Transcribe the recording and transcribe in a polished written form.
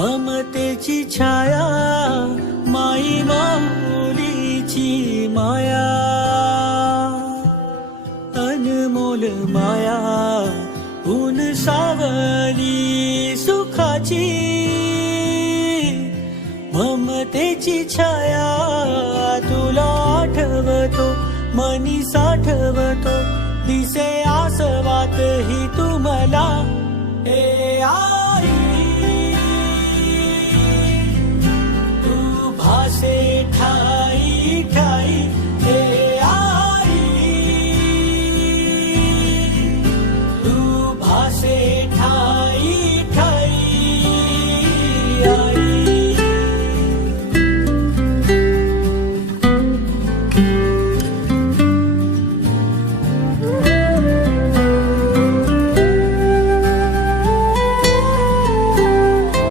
ममतेची छाया, माई माऊलीची माया, अनमोल माया, ऊन सावली सुखाची, ममतेची छाया तुला आठवतो, मनी साठवतो, दिसे आसवात ही तू मला. हे